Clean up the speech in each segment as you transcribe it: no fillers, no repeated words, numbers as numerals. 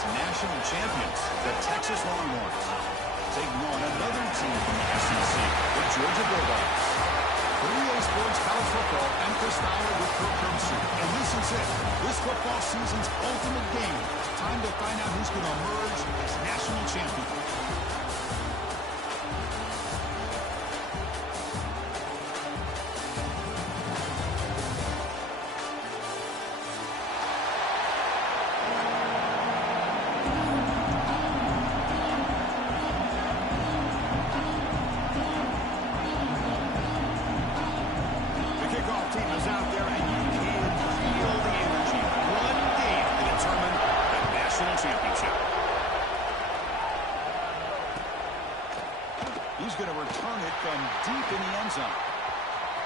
UGA's national champions, the Texas Longhorns, taking on another team from the SEC, the Georgia Bulldogs. For UGA Sports College Football, I'm Chris Fowler with Kirk Herbstreit. And this is it. This football season's ultimate game. It's time to find out who's going to emerge as national champion. He's going to return it from deep in the end zone.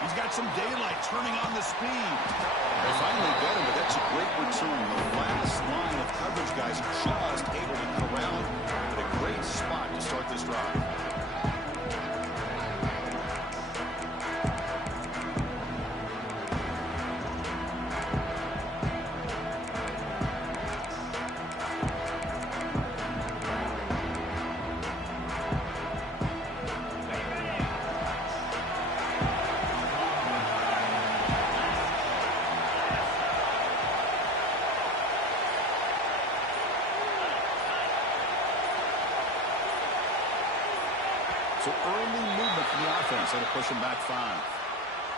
He's got some daylight turning on the speed. They finally got him, but that's a great return. The last line of coverage guys just able to come around at a great spot to start this drive. So early movement from the offense had to push him back 5.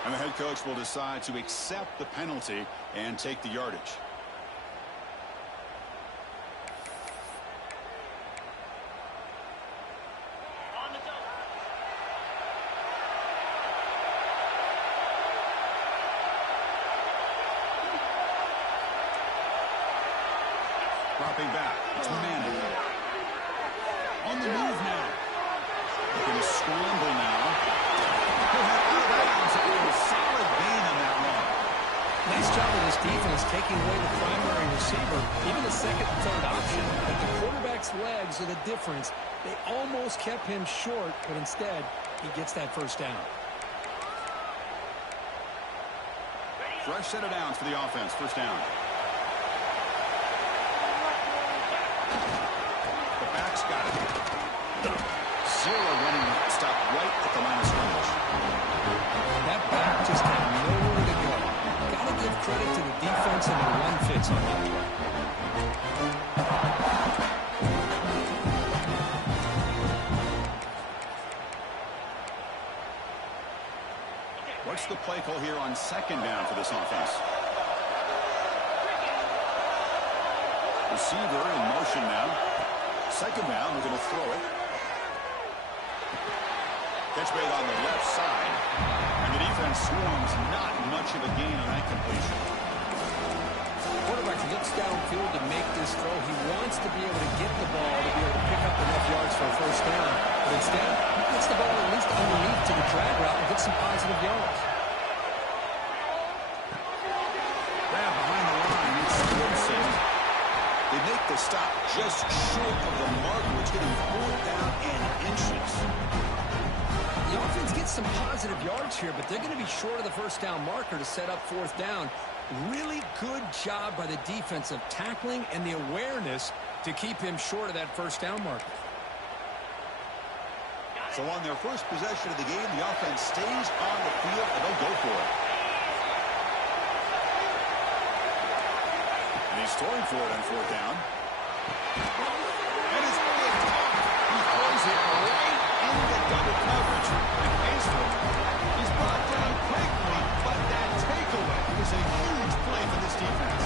And the head coach will decide to accept the penalty and take the yardage. Dropping back. It's Manning. On the move now. Going to scramble now. He'll have out of bounds. A solid gain on that run. Nice job of this defense taking away the primary receiver, even the second and third option. But the quarterback's legs are the difference. They almost kept him short, but instead, he gets that first down. Fresh set of downs for the offense. First down. The back's got it. Zero running stop right at the line of scrimmage. That back just had nowhere to go. Got to give credit to the defense and the run fits on that play. What's the play call here on second down for this offense? Receiver in motion now. Second down, we're going to throw it. Catch made on the left side. And the defense swarms not much of a gain on that completion. Quarterback looks downfield to make this throw. He wants to be able to get the ball to be able to pick up enough yards for a first down. But instead, he gets the ball at least underneath to the drag route and gets some positive yards. Grab behind the line. It's Wilson. They make the stop just short of the marker. It's getting 4th down and inches. The offense gets some positive yards here, but they're going to be short of the first down marker to set up 4th down. Really good job by the defense of tackling and the awareness to keep him short of that first down marker. So on their first possession of the game, the offense stays on the field and they'll go for it. And he's throwing for it on 4th down. And it's picked off. He throws it right into double coverage and pays for it. He's brought down quickly, but that takeaway is a huge play for this defense.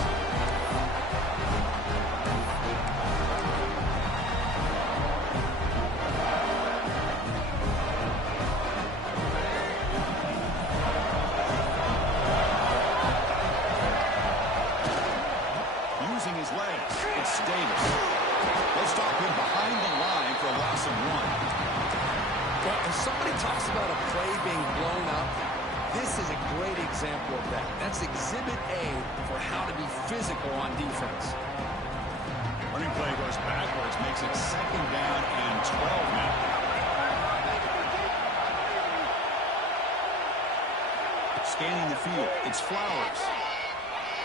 Using his legs, it's Davis. They'll stop him behind the line for a loss of 1. Well, if somebody talks about a play being blown up, this is a great example of that. That's Exhibit A for how to be physical on defense. Running play goes backwards, makes it 2nd down and 12 now. Scanning the field, it's Flowers.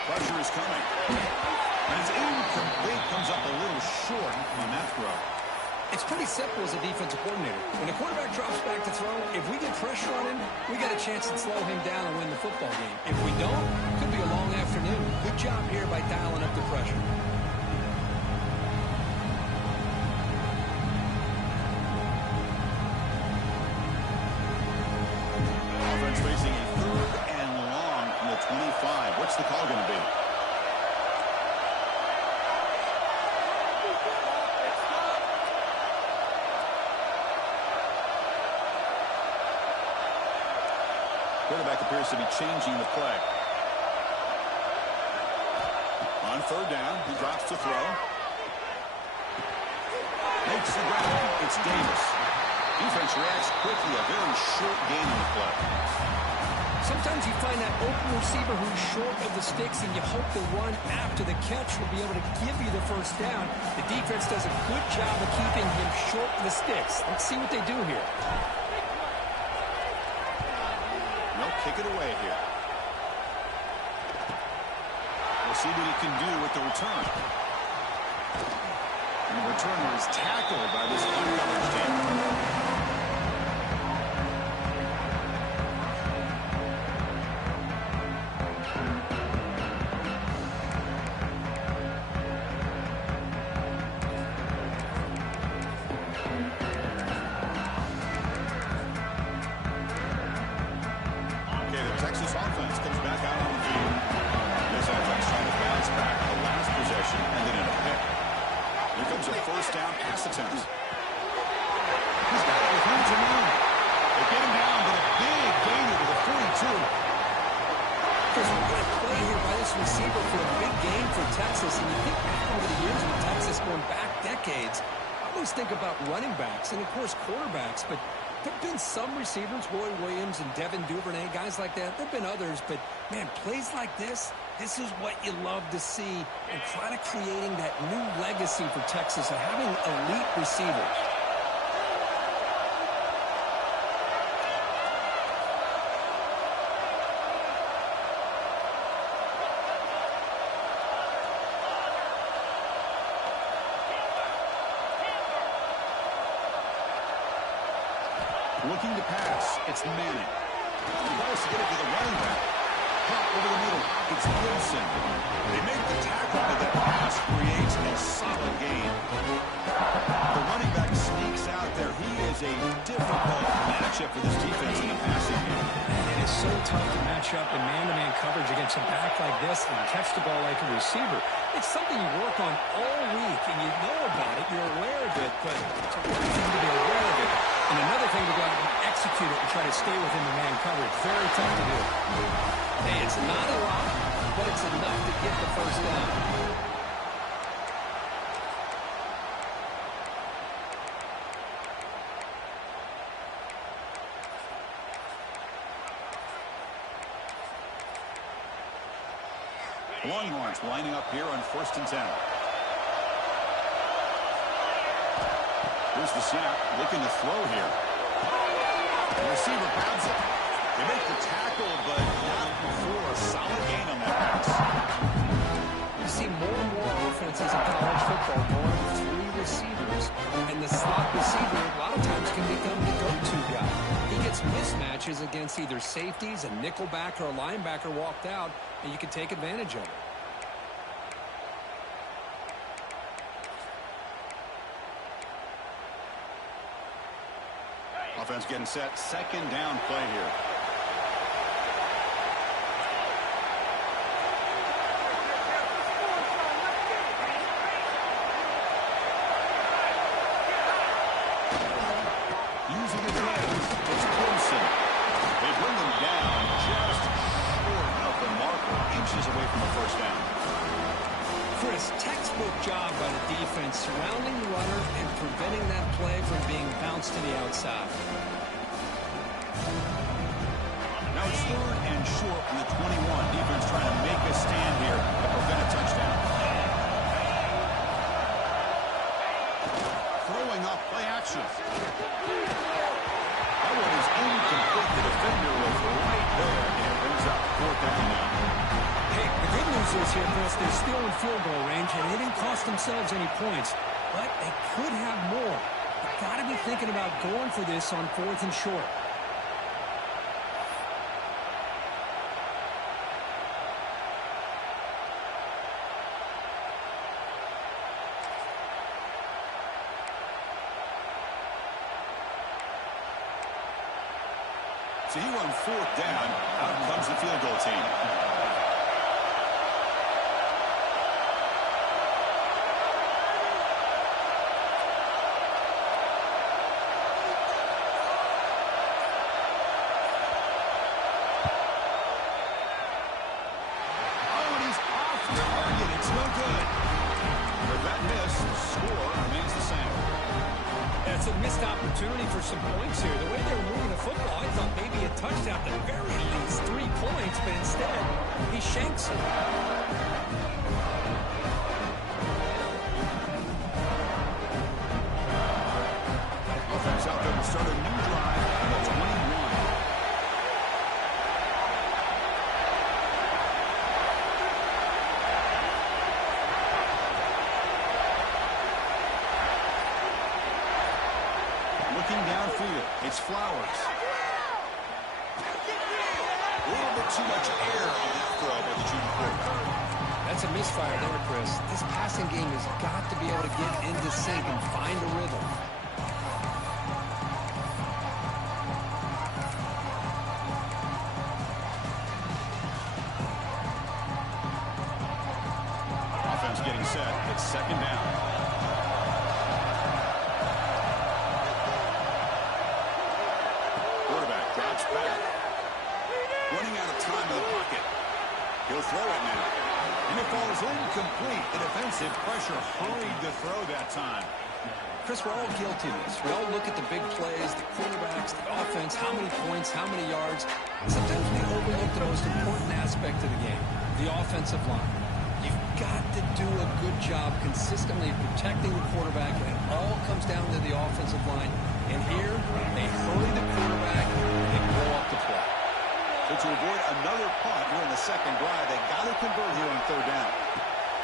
Pressure is coming. And it's incomplete. comes up a little short on that throw. It's pretty simple as a defensive coordinator. When a quarterback drops back to throw, if we get pressure on him, we got a chance to slow him down and win the football game. If we don't, it could be a long afternoon. Good job here by dialing up the pressure. Offense facing a 3rd and long from the 25. What's the call going to be? Quarterback appears to be changing the play. On 3rd down, he drops to throw. Makes the grab. It's Davis. Defense reacts quickly. A very short gain on the play. Sometimes you find that open receiver who's short of the sticks, and you hope the run after the catch will be able to give you the 1st down. The defense does a good job of keeping him short of the sticks. Let's see what they do here. Kick it away here. We'll see what he can do with the return. And the returner is tackled by this uncoverage team. Receiver for a big game for Texas, and you think back over the years with Texas going back decades, I always think about running backs and, of course, quarterbacks, but there have been some receivers, Roy Williams and Devin Duvernay, guys like that. There have been others, but, man, plays like this is what you love to see, and kind of creating that new legacy for Texas of having elite receivers. Looking to pass. It's Manning. He tries to get it to the running back. Pop over the middle. It's Gibson. They make the tackle, but that pass creates a solid gain. The running back sneaks out there. He is a difficult matchup for this defense in the passing game. It is so tough to match up in man-to-man coverage against a back like this and catch the ball like a receiver. It's something you work on all week, and you know about it. You're aware of it, but it's a good thing to be aware of it. And another thing to go out and execute it and try to stay within the man coverage. Very tough to do. Hey, it's not a lot, but it's enough to get the 1st down. Longhorns lining up here on 1st and 10. Here's the snap, looking to throw here. The receiver grabs it. They make the tackle, but not before a solid gain on that pass. You see more and more offenses in college football going with 3 receivers, and the slot receiver a lot of times can become the go-to guy. He gets mismatches against either safeties, a nickelback, or a linebacker walked out, and you can take advantage of it. Offense getting set. 2nd down play here. Using his hands, it's Clemson. They bring them down just short of the marker, inches away from the 1st down. Chris, textbook job by the defense surrounding the runner and preventing that play from being bounced to the outside. Now it's 3rd and short from the 21. Defense trying to make a stand here to prevent a touchdown. Throwing off play action. That one is incomplete. The defender was right there, and it brings up 4th down now. Hey, the good news is here, Chris, they're still in field goal range, and it didn't cost themselves any points, but they could have more. They've got to be thinking about going for this on 4th and short. So he won 4th down. Out comes the field goal team. It's a missed opportunity for some points here. The way they were moving the football, I thought maybe a touchdown, at the very least 3 points, but instead, he shanks it. Offense out there to start a new drive on the 21. Looking downfield, it's Flowers. A little bit too much air on that throw by the junior quarterback. That's a misfire there, Chris. This passing game has got to be able to get into sync and find a rhythm. Offense getting set. It's 2nd down. Drops back. Running out of time in the pocket. He'll throw it now. And it falls incomplete. The defensive pressure hurried the throw that time. Chris, we're all guilty of this. We all look at the big plays, the quarterbacks, the offense, how many points, how many yards. Sometimes we overlook the most important aspect of the game, the offensive line. You've got to do a good job consistently protecting the quarterback, and it all comes down to the offensive line. And here, they hurry the quarterback, and they blow up the play. So to avoid another punt here in the 2nd drive, they got to convert here on 3rd down.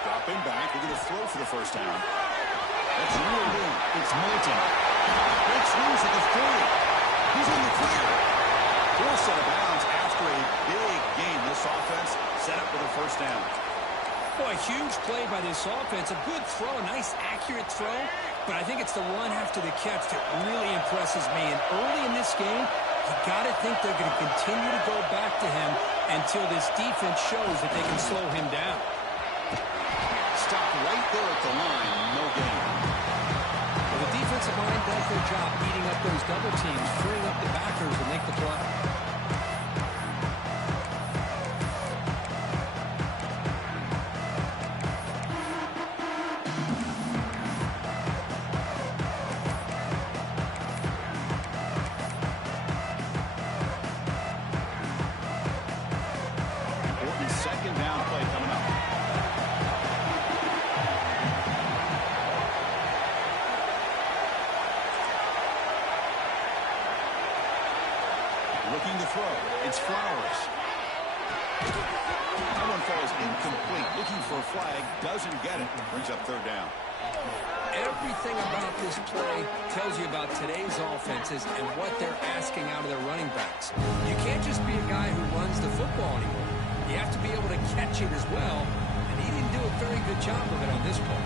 Dropping back, they're going to throw for the 1st down. That's reeled in. It's Milton. Breaks loose at the 30. He's in the clear. Forced out of bounds after a big game. This offense set up with a 1st down. Boy, a huge play by this offense. A good throw, a nice, accurate throw. But I think it's the run after the catch that really impresses me. And early in this game, you got to think they're going to continue to go back to him until this defense shows that they can slow him down. Stopped right there at the line. No gain. Well, the defensive line does their job beating up those double teams, freeing up the backers to make the play. Looking to throw. It's Flowers. That one falls incomplete. Looking for a flag. Doesn't get it. Brings up 3rd down. Everything about this play tells you about today's offenses and what they're asking out of their running backs. You can't just be a guy who runs the football anymore. You have to be able to catch it as well, and he didn't do a very good job of it on this play.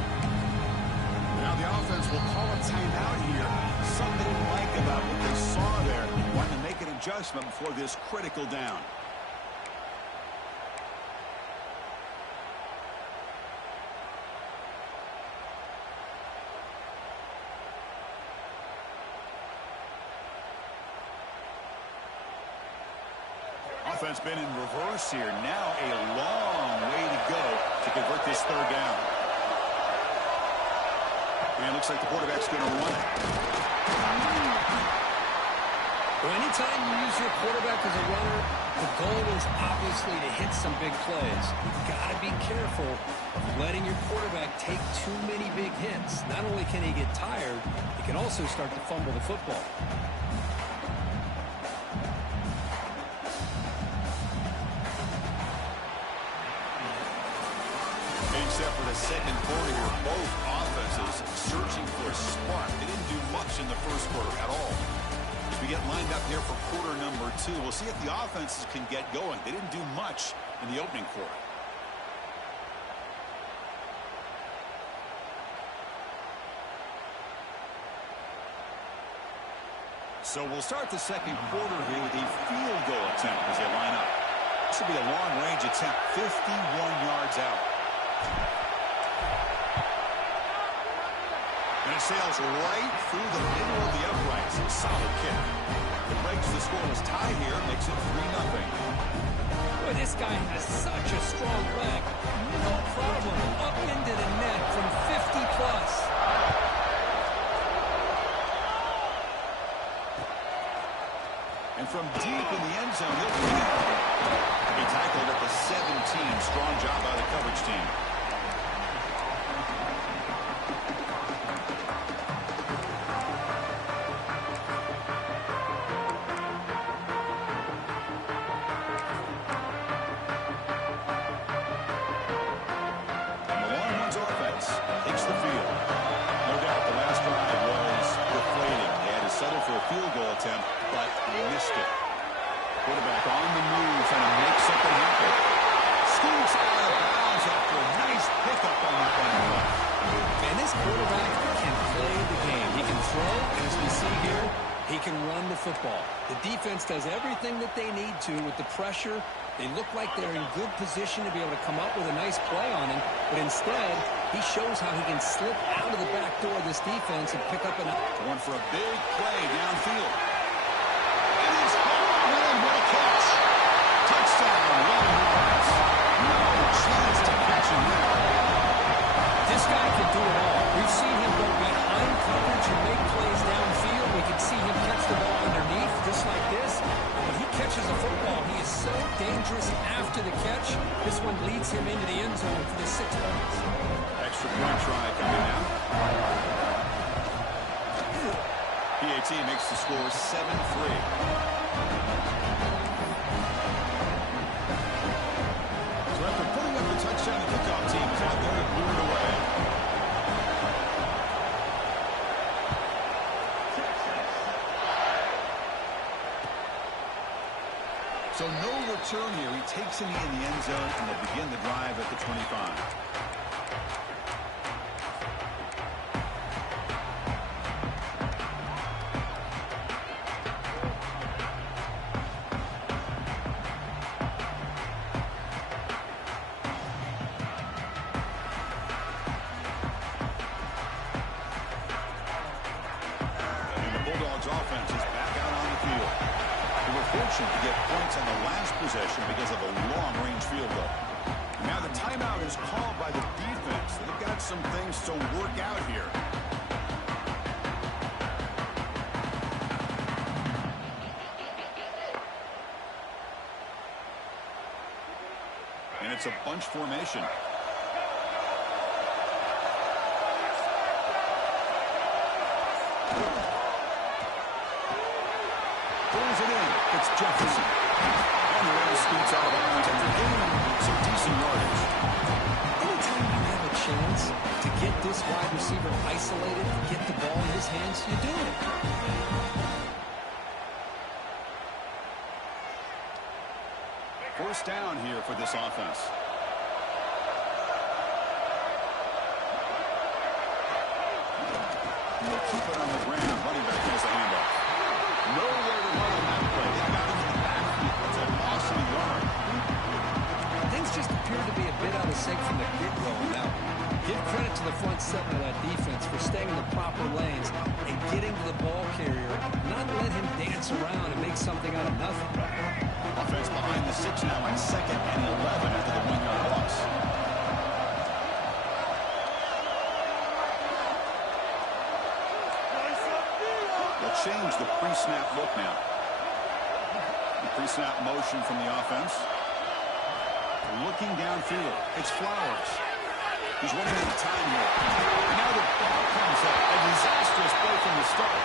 Now the offense will call a timeout here. Something they didn't like about what they saw there. Wanting to make an adjustment before this critical down. Offense been in reverse here. Now a long way to go to convert this 3rd down. And it looks like the quarterback's going to run it. Well, anytime you use your quarterback as a runner, the goal is obviously to hit some big plays. You've got to be careful of letting your quarterback take too many big hits. Not only can he get tired, he can also start to fumble the football. Being set for the 2nd quarter here. Both much in the first quarter at all. As we get lined up here for quarter number 2, we'll see if the offenses can get going. They didn't do much in the opening quarter. So we'll start the second quarter here with a field goal attempt as they line up. This will be a long-range attempt, 51 yards out. And it sails right through the middle of the uprights. Solid kick. It breaks the scoreless tie here, makes it 3-0. Boy, this guy has such a strong leg. No problem. Up into the net from 50+. And from deep in the end zone, he'll bring it. He tackled at the 17. Strong job by the coverage team. And the Longhorns offense takes the field. No doubt the last drive was deflating. They had to settle for a field goal attempt, but they missed it. Quarterback on the move, trying to make something happen. Scoots out of bounds after a nice pickup on that one. And this quarterback can play the game. He can throw, and as we see here, he can run the football. The defense does everything that they need to with the pressure. They look like they're in good position to be able to come up with a nice play on him, but instead, he shows how he can slip out of the back door of this defense and pick up an... Going for a big play downfield. And it's home run, what a catch. Touchdown, Longhorns. No chance to catch him there. This guy can do it all. We've seen him go behind coverage and make plays downfield. We can see him catch the ball underneath, just like this. When he catches a football, he is so dangerous after the catch. This one leads him into the end zone for the 6 points. Extra point try coming now. PAT makes the score 7-3. So after putting up the touchdown, the kickoff team is out there to boot it away. So no return here. He takes it in the end zone, and they'll begin the drive at the 25. Offense is back out on the field. They were fortunate to get points on the last possession because of a long-range field goal. Now the timeout is called by the defense. They've got some things to work out here. And it's a bunch formation. Pulls it in. It's Jefferson. And the runner scoots out of bounds after gaining some decent yardage. Anytime you have a chance to get this wide receiver isolated and get the ball in his hands, you do it. First down here for this offense. And they'll keep it on the ground. Running back has the handoff. Nowhere to run on that play. They got him in the backfield. It's a loss of a yard. Things just appear to be a bit out of sync from the get-go now. Give credit to the front seven of that defense for staying in the proper lanes and getting to the ball carrier, not let him dance around and make something out of nothing. Offense behind the 6 now on 2nd and 11 after the 1-yard loss. They'll change the pre-snap look now. The pre-snap motion from the offense. Looking downfield. It's Flowers. He's running out of time here. And now the ball comes up. A disastrous play from the start.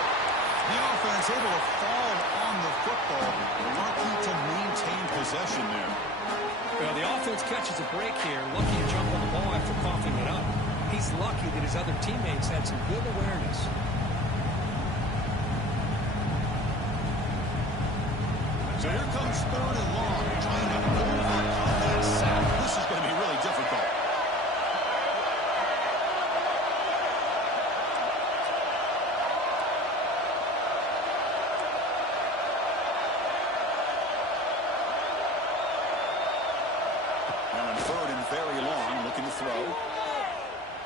The offense able to fall on the football. Lucky to maintain possession there. Well, the offense catches a break here. Lucky to jump on the ball after coughing it up. He's lucky that his other teammates had some good awareness. So here comes third and long, trying to overcome that sack. This is going to be really difficult. Now on third and very long, looking to throw.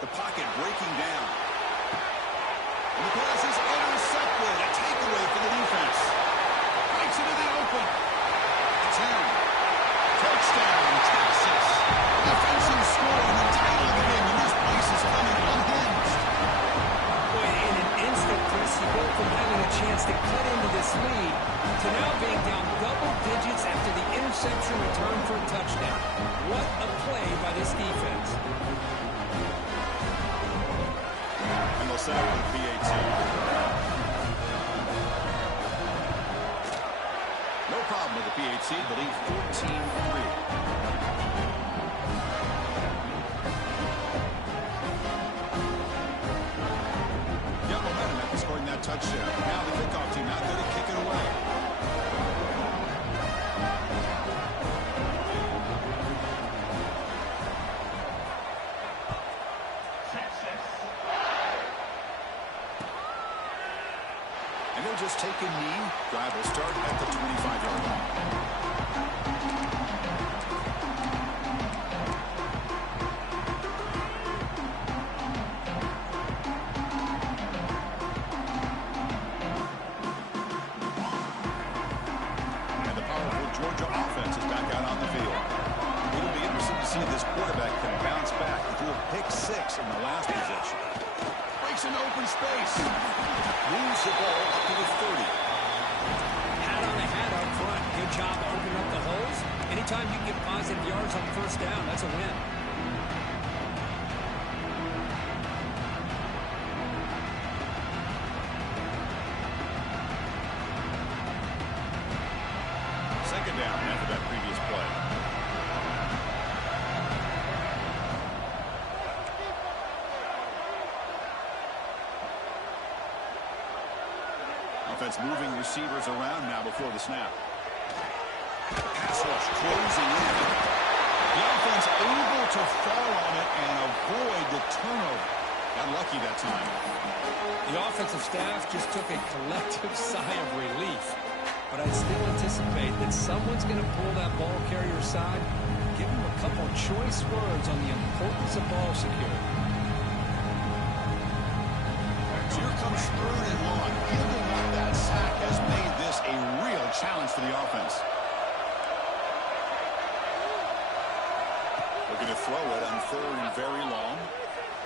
The pocket breaking down. And the pass is intercepted. A takeaway for the defense. Breaks into the open. It's in. Touchdown, Texas. Defensive score and then tailing it in. And this place is coming unhinged. Boy, in an instant, Chris, you go from having a chance to cut into this lead to now being down double digits after the interception return for a touchdown. What a play by this defense. And they'll set up with PAT. No problem with the PAT, but lead 14-3. Yeah, momentum after scoring that touchdown. Now the kickoff team out there to kick it away. And they'll just take a knee. Drive will start at the 25-yard line. And the powerful Georgia offense is back out on the field. It'll be interesting to see if this quarterback can bounce back. He threw a pick six in the last possession. Breaks into open space. Moves the ball up to the 30. Hat on the hat up front. Good job opening up the holes. Anytime you get positive yards on first down, that's a win. Second down after that previous play. Offense moving receivers around now before the snap. Pass rush closing in. The offense able to fall on it and avoid the turnover. Got lucky that time. The offensive staff just took a collective sigh of relief. But I still anticipate that someone's going to pull that ball carrier side, give him a couple choice words on the importance of ball security. So here comes third and long. Giving up that sack has made this a real challenge for the offense. Looking to throw it on third and very long.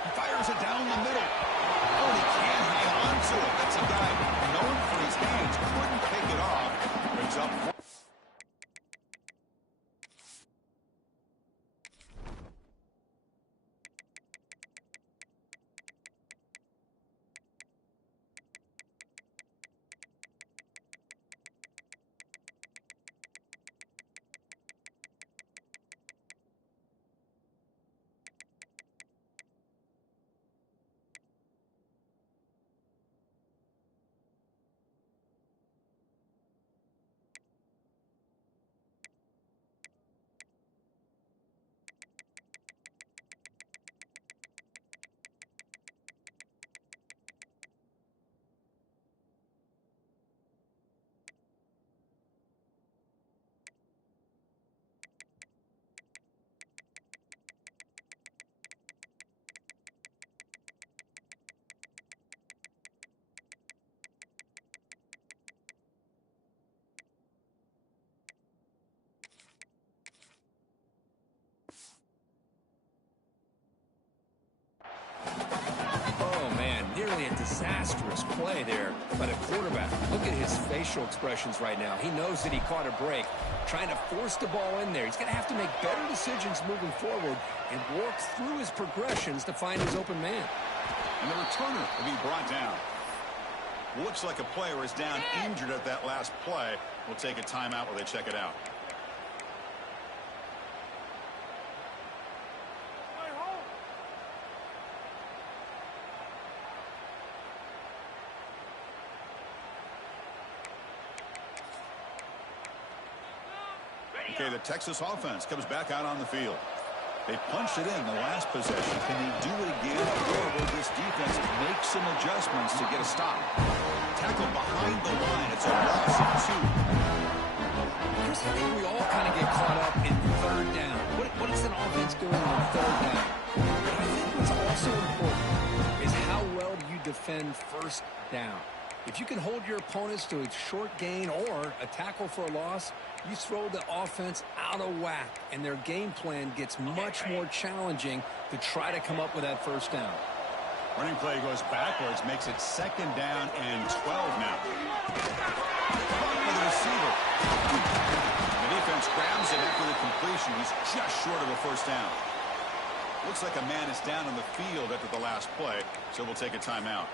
He fires it down the middle. Oh, he can't hang on to it. That's a guy known for his hands. Couldn't pick it off. Brings up. Nearly a disastrous play there by the quarterback. Look at his facial expressions right now. He knows that he caught a break, trying to force the ball in there. He's going to have to make better decisions moving forward and work through his progressions to find his open man. And the returner will be brought down. Looks like a player is down injured at that last play. We'll take a timeout while they check it out. Okay, the Texas offense comes back out on the field. They punched it in the last possession. Can they do it again, or will this defense make some adjustments to get a stop? Tackle behind the line. It's a loss of 2. Chris, I think we all kind of get caught up in third down. What is an offense doing on third down? But I think what's also important is how well you defend first down. If you can hold your opponents to a short gain or a tackle for a loss, you throw the offense out of whack, and their game plan gets much more challenging to try to come up with that first down. Running play goes backwards, makes it 2nd down and 12 now. Caught by the receiver. The defense grabs it after the completion. He's just short of a first down. Looks like a man is down on the field after the last play, so we'll take a timeout.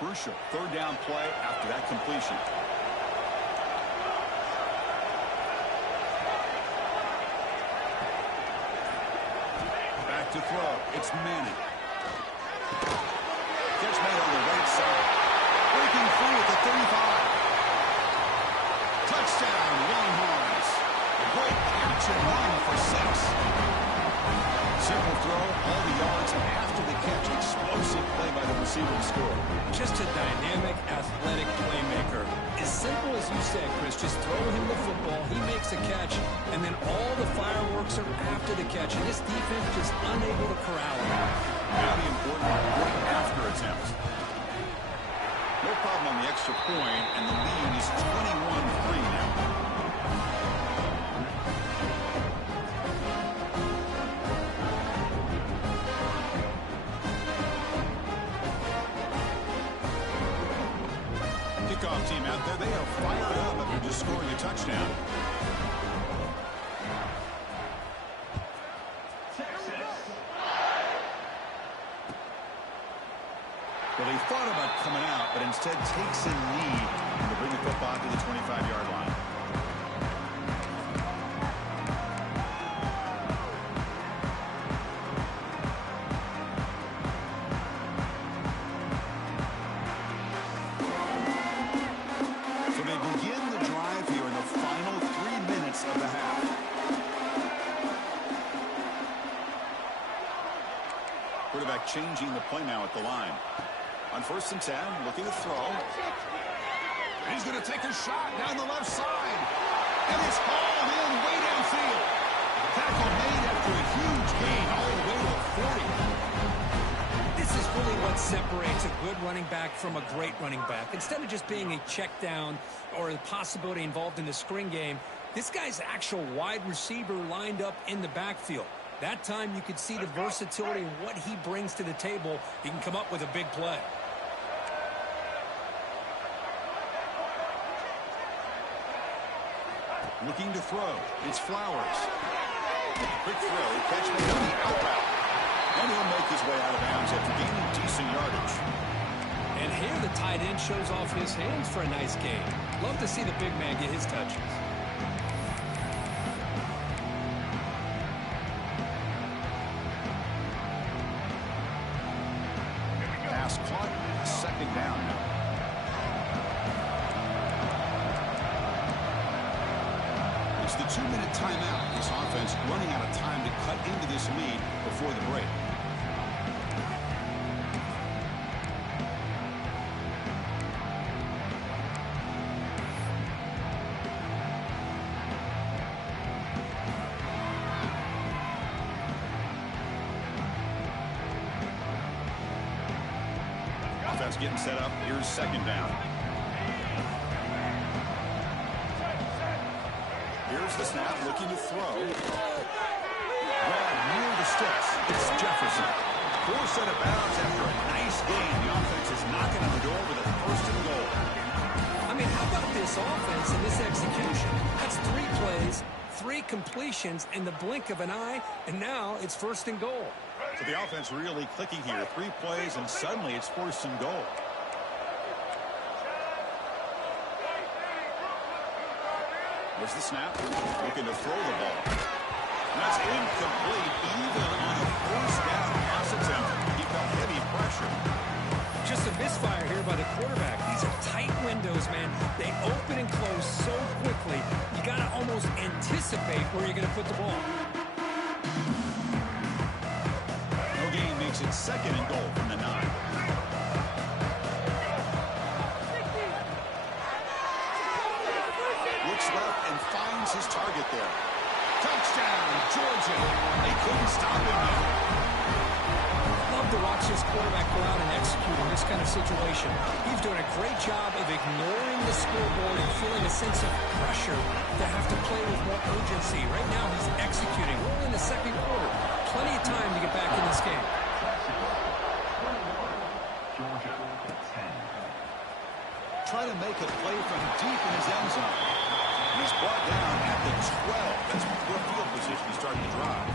Crucial 3rd down play after that completion. Back to throw. It's Manning. Catch made on the right side. Breaking free at the 35. Touchdown, Longhorns. A great catch and run for 6. Simple throw, all the yards after the catch. Explosive play by the receiver to score. Just a dynamic, athletic playmaker. As simple as you said, Chris, just throw him the football, he makes a catch, and then all the fireworks are after the catch. And this defense just unable to corral him. Very important point after attempt. No problem on the extra point, and the lead is 21-3 now. Kickoff team out there, they are fired up after just scoring a touchdown. Well, he thought about coming out, but instead takes a knee to bring the football to the 25-yard line. So they begin the drive here in the final 3 minutes of the half. Quarterback changing the play now at the line. On 1st and 10, looking to throw. And he's going to take a shot down the left side. And it's hauled in way downfield. Tackle made after a huge gain all the way to 40. This is really what separates a good running back from a great running back. Instead of just being a check down or the possibility involved in the screen game, this guy's actual wide receiver lined up in the backfield. That time you could see the versatility and what he brings to the table. He can come up with a big play. Looking to throw. It's Flowers. Quick throw. Catch made on the out route. And he'll make his way out of bounds after gaining decent yardage. And here the tight end shows off his hands for a nice game. Love to see the big man get his touches. Pass caught. 2nd down now. It's the 2-minute timeout. This offense running out of time to cut into this lead before the break. Offense getting set up. Here's 2nd down. Here's the snap, looking to throw. Grab near the sticks. It's Jefferson. 4 set of bounds after a nice gain. The offense is knocking on the door with a 1st and goal. I mean, how about this offense and this execution? That's 3 plays, 3 completions in the blink of an eye, and now it's 1st and goal. So the offense really clicking here. 3 plays, and suddenly it's 1st and goal. There's the snap. Looking to throw the ball. That's incomplete even on a first down pass attempt. He felt heavy pressure. Just a misfire here by the quarterback. These are tight windows, man. They open and close so quickly. You got to almost anticipate where you're going to put the ball. No gain makes it second and goal from the 9. Looks left and finds his target there. Touchdown, Georgia. They couldn't stop him there. Love to watch this quarterback go out and execute in this kind of situation. He's doing a great job of ignoring the scoreboard and feeling a sense of pressure to have to play with more urgency. Right now, he's executing. We're in the second quarter. Plenty of time to get back in this game. Try to make a play from deep in his end zone. He's brought down at the 12. That's poor field position to start the drive.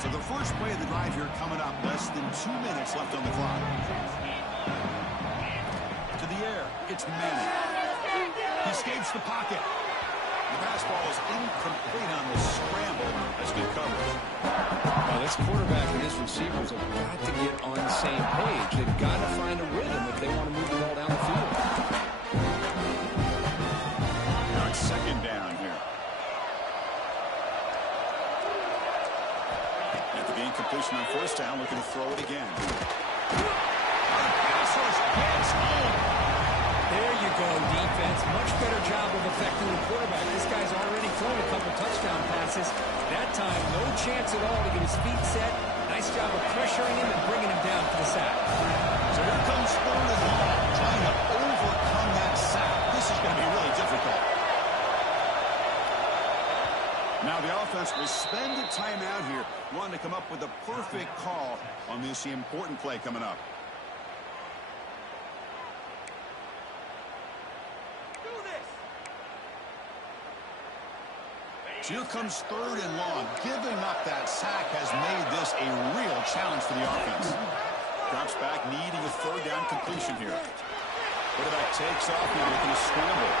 So the first play of the drive here coming up. Less than 2 minutes left on the clock. To the air. It's Manning. He escapes the pocket. The pass ball is incomplete on the scramble. That's good coverage. Now, this quarterback and his receivers have got to get on the same page. They've got to find a rhythm if they want to move the ball down the field. Now it's second down here. After the incompletion on first down, looking to throw it again. Pass rush gets home. There you go, defense. Much better job of affecting the quarterback. This guy's already thrown a couple touchdown passes. That time, no chance at all to get his feet set. Nice job of pressuring him and bringing him down for the sack. So here comes third and long, trying to overcome that sack. This is going to be really difficult. Now the offense will spend a timeout here, wanting to come up with a perfect call on this important play coming up. So here comes third and long. Giving up that sack has made this a real challenge for the offense. Drops back, needing a third down completion here. Quarterback takes off here, looking to scramble.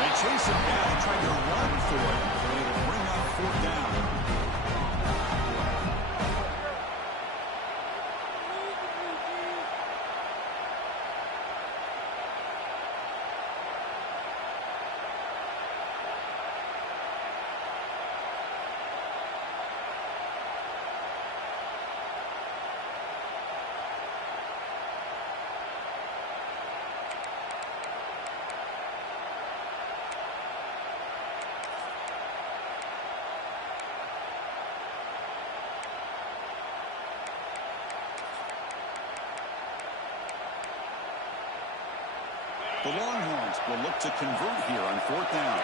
They chase him down and try to run for it. They will bring up fourth down. The Longhorns will look to convert here on fourth down.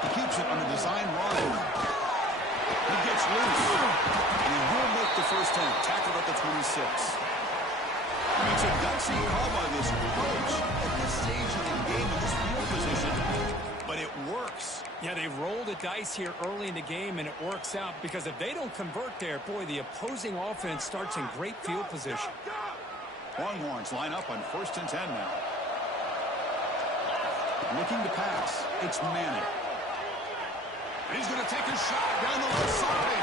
He keeps it on a design run. He gets loose. And he will make the first down. Tackled at the 26. It's a gutsy call by this coach at this stage of the game in this field position. But it works. Yeah, they rolled the dice here early in the game, and it works out because if they don't convert there, boy, the opposing offense starts in great field position. Longhorns line up on 1st and 10 now. Looking to pass. It's Manning. And he's going to take a shot down the left side.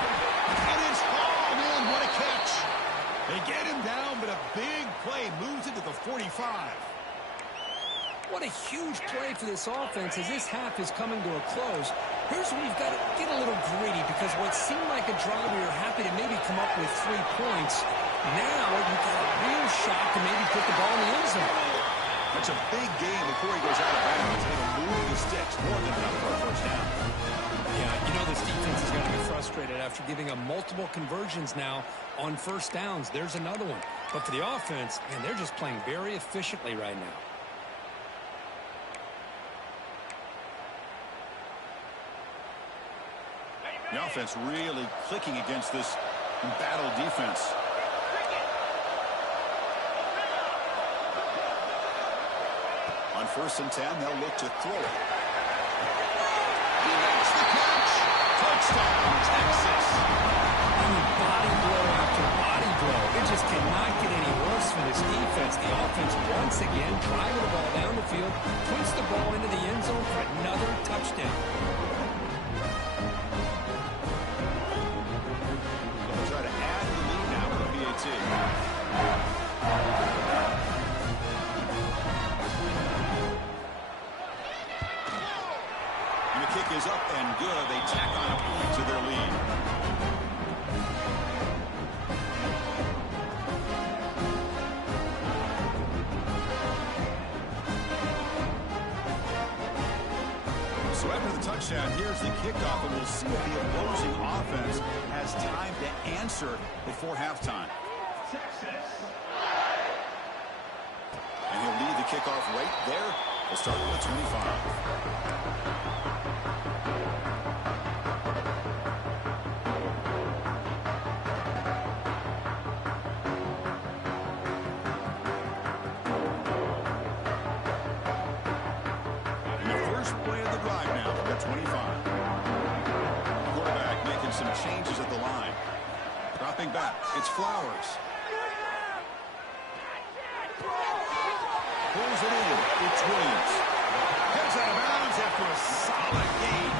And it's hauled in. What a catch. They get him down, but a big play moves it to the 45. What a huge play for this offense as this half is coming to a close. Here's where you've got to get a little greedy because what seemed like a drive where you're happy to maybe come up with 3 points, now you've got a real shot to maybe put the ball in the end zone. That's a big game before he goes out of bounds. It'll move the sticks more than enough for a first down. Yeah, you know this defense is going to be frustrated after giving them multiple conversions now on first downs. There's another one. But for the offense, man, they're just playing very efficiently right now. The offense really clicking against this battle defense. On 1st and 10, they'll look to throw it. He makes the catch. Touchdown, Texas. just cannot get any worse for this defense. The offense once again driving the ball down the field, puts the ball into the end zone for another touchdown. They'll try to add the lead now with a PAT. And the kick is up and good. They tack on a point to their lead. So after the touchdown, here's the kickoff, and we'll see if the opposing offense has time to answer before halftime. And he'll lead the kickoff right there. We'll start with the 25. Play of the drive now from the 25. Quarterback making some changes at the line. Dropping back. It's Flowers. Pulls it in. It's Williams. Heads out of bounds after a solid gain.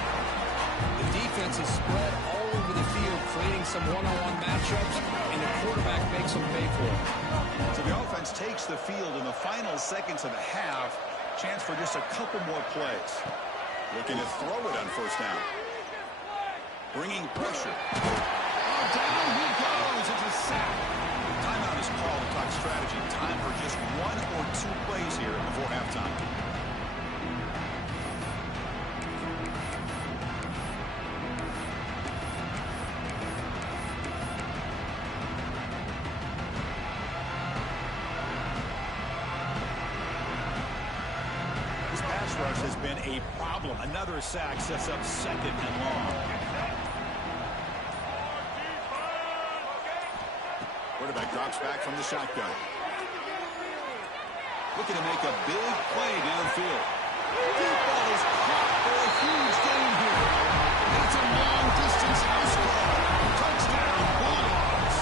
The defense is spread all over the field, creating some one-on-one matchups, and the quarterback makes them pay for it. So the offense takes the field in the final seconds of the half. Chance for just a couple more plays. Looking to throw it on first down. Bringing pressure. Oh, down he goes. It's a sack. Timeout is called to talk strategy. Time for just one or two plays here before halftime. Rush has been a problem. Another sack sets up second and long. Quarterback drops back from the shotgun. Looking to make a big play downfield. Deep ball is caught for a huge gain here. That's a long distance house call. Touchdown Bulldogs.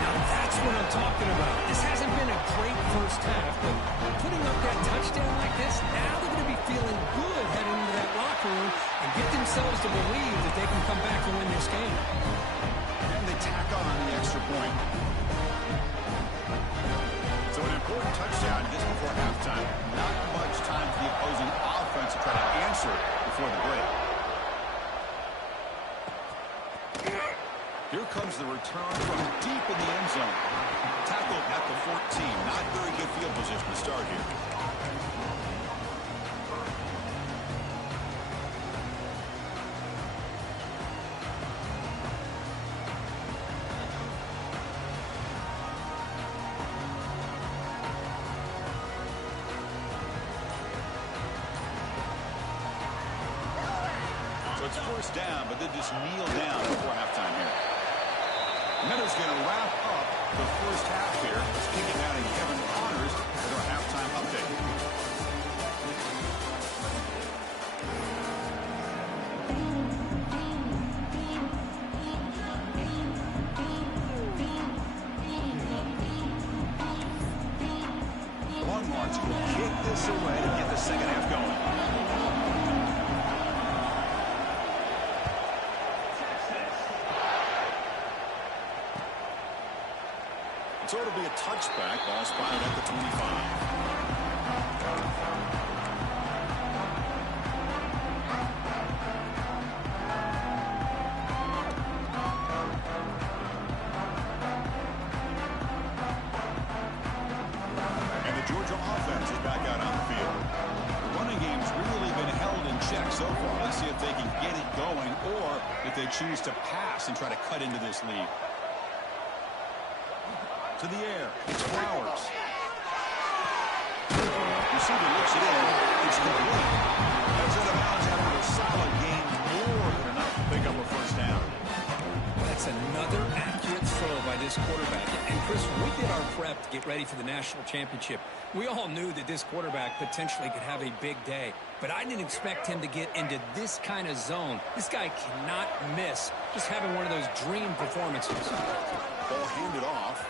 Now that's what I'm talking about. This hasn't been a great first half, but putting up that touchdown like this, now they're going to be feeling good heading into that locker room and get themselves to believe that they can come back and win this game. And they tack on the extra point. So an important touchdown just before halftime. Not much time for the opposing offense to try to answer before the break. Here comes the return from deep in the end zone. Tackled at the 14. Not very good field position to start here. So it's first down, but they just kneel down before halftime here. Meadows going to wrap up the first half here. Let's kick it down to Kevin Connors with our halftime update. Longhorns will kick this away to get the second half going. So it'll be a touchback. Ball spotted at the 25. And the Georgia offense is back out on the field. The running game's really been held in check so far. Let's see if they can get it going or if they choose to pass and try to cut into this lead. To the air. It's Flowers. Receiver looks it in. It's complete. That's out of bounds after a solid game. More than enough to pick up a first down. That's another accurate throw by this quarterback. And, Chris, we did our prep to get ready for the national championship. We all knew that this quarterback potentially could have a big day. But I didn't expect him to get into this kind of zone. This guy cannot miss just having one of those dream performances. Ball handed off.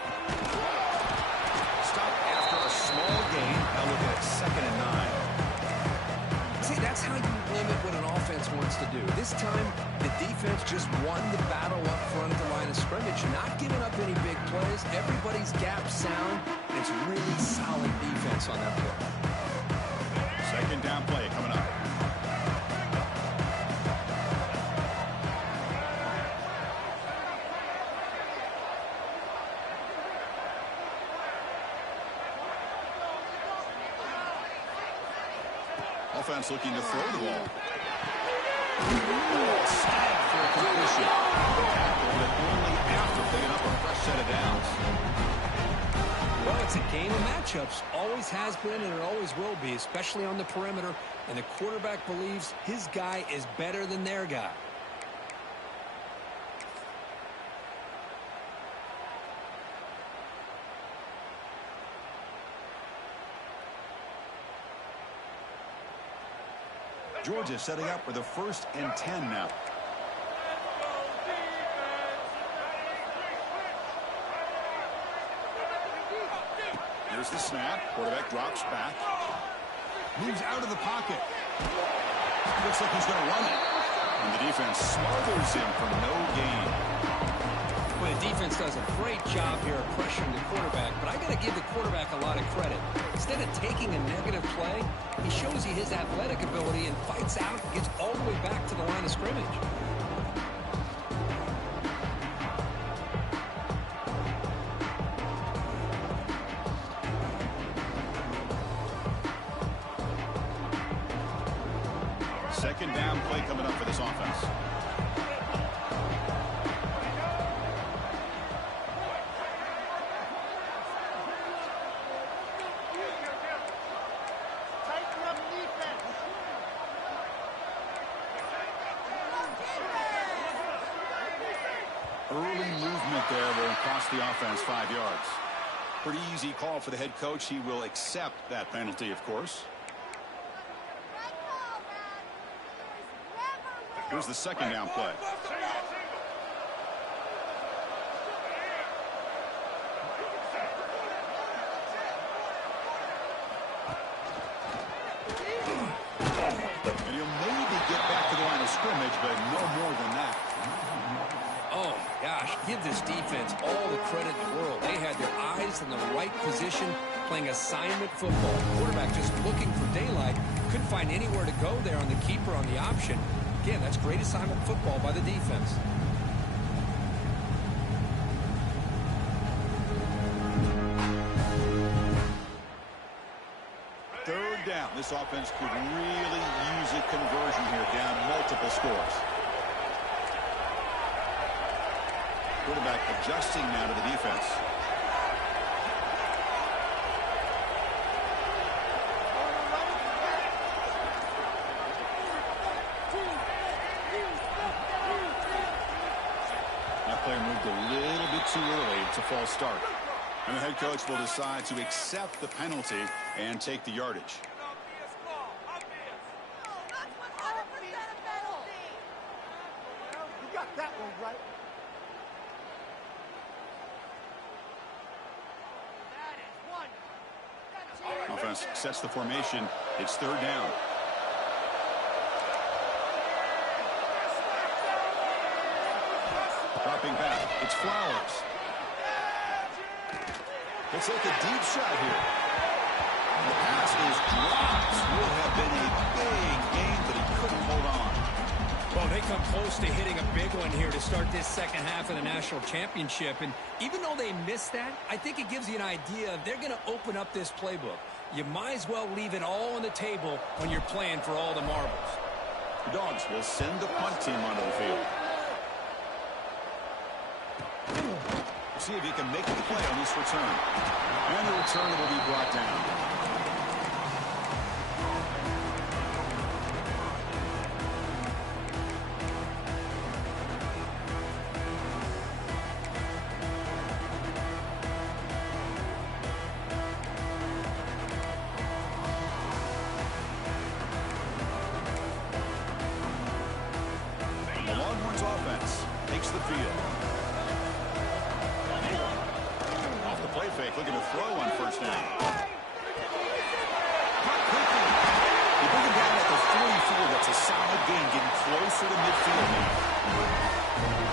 Stop after a small gain. Now look at it, 2nd and 9. See, that's how you limit what an offense wants to do. This time, the defense just won the battle up front at the line of scrimmage, not giving up any big plays. Everybody's gap sound, and it's really solid defense on that play. 2nd down play coming up. Offense looking to throw the ball. Snagged for a completion. Tackled it only after picking up a fresh set of downs. Well, it's a game of matchups. Always has been and it always will be, especially on the perimeter. And the quarterback believes his guy is better than their guy. Georgia setting up for the 1st and 10 now. Here's the snap. Quarterback drops back. Moves out of the pocket. Looks like he's going to run it. And the defense smothers him for no gain. Well, the defense does a great job here of pressuring the quarterback, but I got to give the quarterback a lot of credit. Instead of taking a negative play, he shows you his athletic ability and fights out and gets all the way back to the line of scrimmage. Second down play coming up for this offense. Early movement there will cost the offense 5 yards. Pretty easy call for the head coach. He will accept that penalty, of course. Here's the 2nd down play. And he'll maybe get back to the line of scrimmage, but no more than that. Oh, my gosh, give this defense all the credit in the world. They had their eyes in the right position, playing assignment football. Quarterback just looking for daylight. Couldn't find anywhere to go there on the keeper on the option. Again, that's great assignment football by the defense. Third down. This offense could really use a conversion here, down multiple scores. Quarterback adjusting now to the defense. That player moved a little bit too early. It's a false start. And the head coach will decide to accept the penalty and take the yardage. You got that one right. Offense sets the formation. It's 3rd down. Dropping back. It's Flowers. Let's take a deep shot here. The pass is dropped. Would have been a big gain, but he couldn't hold on. Well, they come close to hitting a big one here to start this second half of the national championship. And even though they missed that, I think it gives you an idea they're going to open up this playbook. You might as well leave it all on the table when you're playing for all the marbles. The Dogs will send the punt team onto the field. See if he can make the play on this return. And the return will be brought down. The Longhorns offense takes the field. throw on first down. You bring him down at the 44. That's a solid gain, getting closer to midfield now.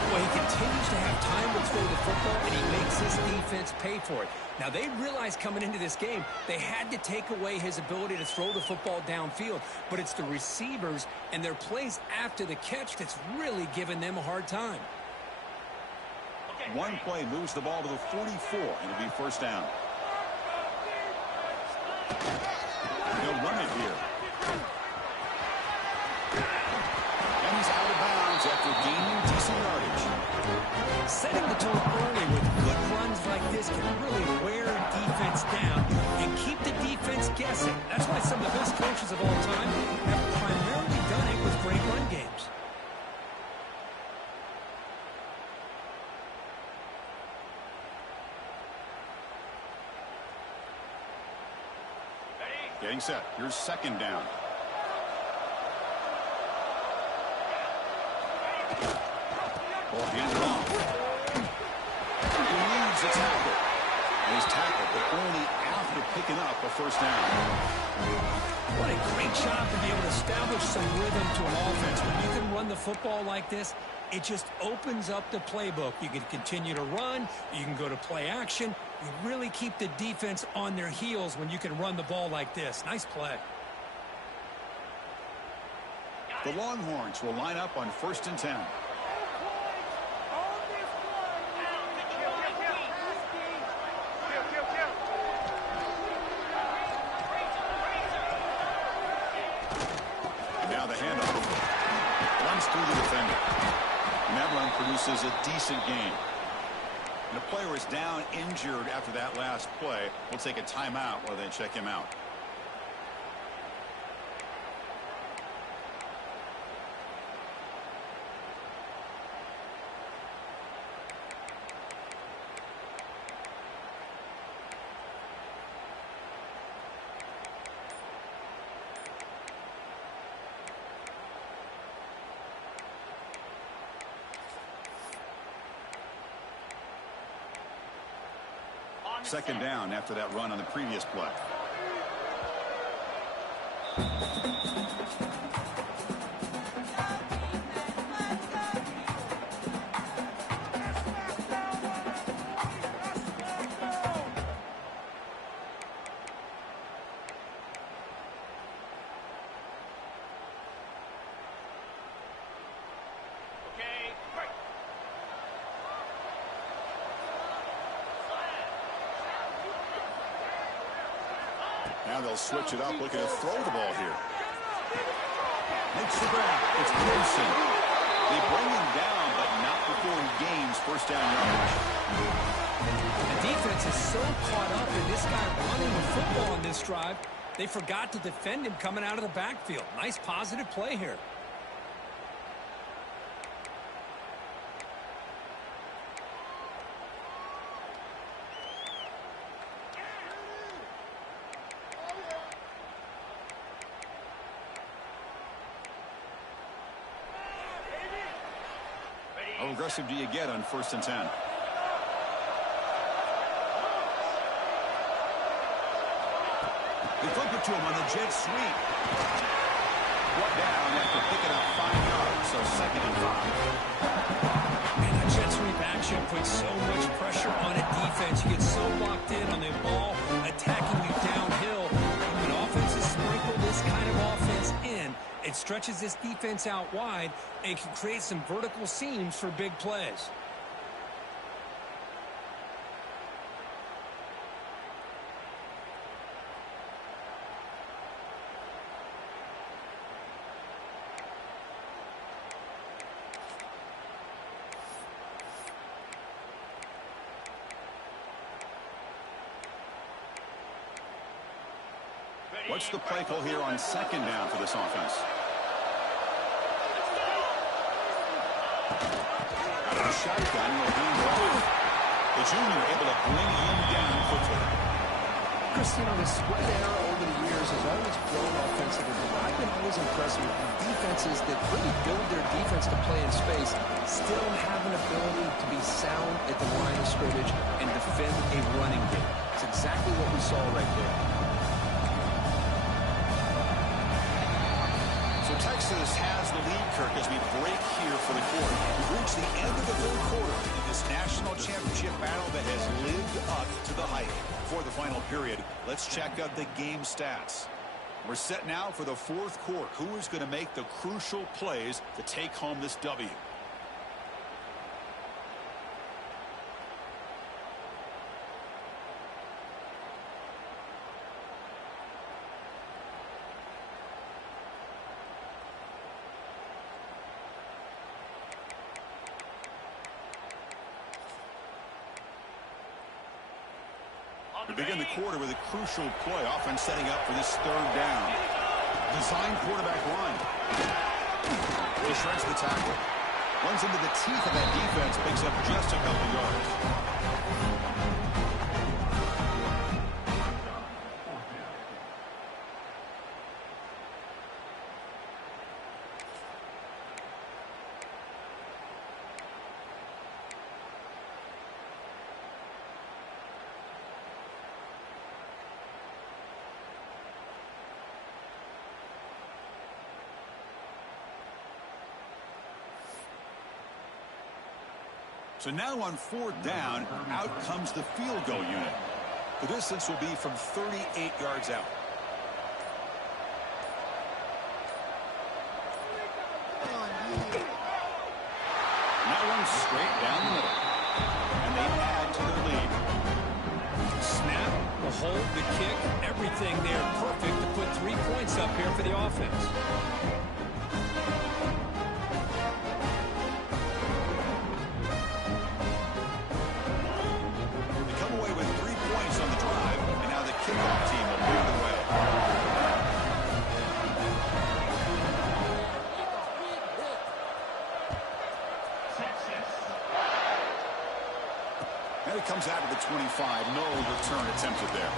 Well, he continues to have time to throw the football, and he makes his defense pay for it. Now, they realized coming into this game they had to take away his ability to throw the football downfield, but it's the receivers and their plays after the catch that's really giving them a hard time. One play moves the ball to the 44, and it'll be first down. They'll run it here. And he's out of bounds after gaining decent yardage. Setting the tone early with good runs like this can really wear defense down and keep the defense guessing. That's why some of the best coaches of all time have primarily done it with great run games. Getting set. Here's second down. Ball handed off. He leads the tackle. And he's tackled, but only after picking up a first down. What a great job to be able to establish some rhythm to an offense. When you can run the football like this, it just opens up the playbook. You can continue to run. You can go to play action. You really keep the defense on their heels when you can run the ball like this. Nice play. The Longhorns will line up on 1st and 10. Now the handoff. Runs through the defender. And that run produces a decent gain. And the player is down injured after that last play. We'll take a timeout while they check him out. Second down after that run on the previous play. Now they'll switch it up, looking to throw the ball here. Makes the grab. It's Wilson. They bring him down, but not before he gains first down yardage. The defense is so caught up in this guy running the football on this drive, they forgot to defend him coming out of the backfield. Nice positive play here. How aggressive do you get on 1st and 10? They flip it to him on the jet sweep. Brought down after picking up 5 yards, so 2nd and 5. Man, that jet sweep action puts so much pressure on a defense. You get so locked in on the ball attacking you downhill. When offenses sprinkle this kind of offense in, it stretches this defense out wide and can create some vertical seams for big plays. What's the play call here on 2nd down for this offense? Out of the shotgun, will hand off. The junior able to bring him down quickly. Chris, you know, the spread error over the years has always flown offensively. I've been always impressed with the defense defenses that really build their defense to play in space still have an ability to be sound at the line of scrimmage and defend a running game. It's exactly what we saw right there. So Texas has the lead, Kirk, as we break here for the quarter. We've reached the end of the third quarter in this national championship battle that has lived up to the hype. For the final period, let's check out the game stats. We're set now for the fourth quarter. Who is going to make the crucial plays to take home this W? We begin the quarter with a crucial play, often setting up for this third down. Design quarterback run. He shreds the tackle. Runs into the teeth of that defense, picks up just a couple yards. So now on fourth down, out comes the field goal unit. The distance will be from 38 yards out. And that one's straight down the middle. And they add to their lead. Snap, the hold, the kick, everything there perfect to put 3 points up here for the offense. Kickoff team will lead the way. And it comes out of the 25. No return attempted there.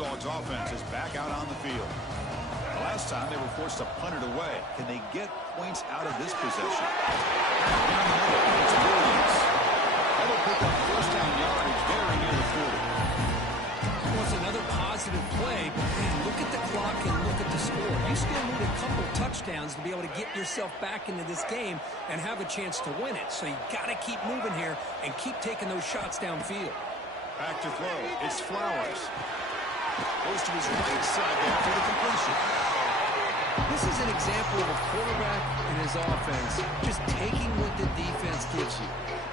Bulldogs offense is back out on the field. The last time they were forced to punt it away. Can they get points out of this possession? Down the middle, it's Williams. That'll pick up first down yardage very near the 40. It was another positive play, but man, look at the clock and look at the score. You still need a couple touchdowns to be able to get yourself back into this game and have a chance to win it. So you got to keep moving here and keep taking those shots downfield. Back to throw. It's Flowers. Goes to his right side there for the completion. This is an example of a quarterback and his offense just taking what the defense gives you.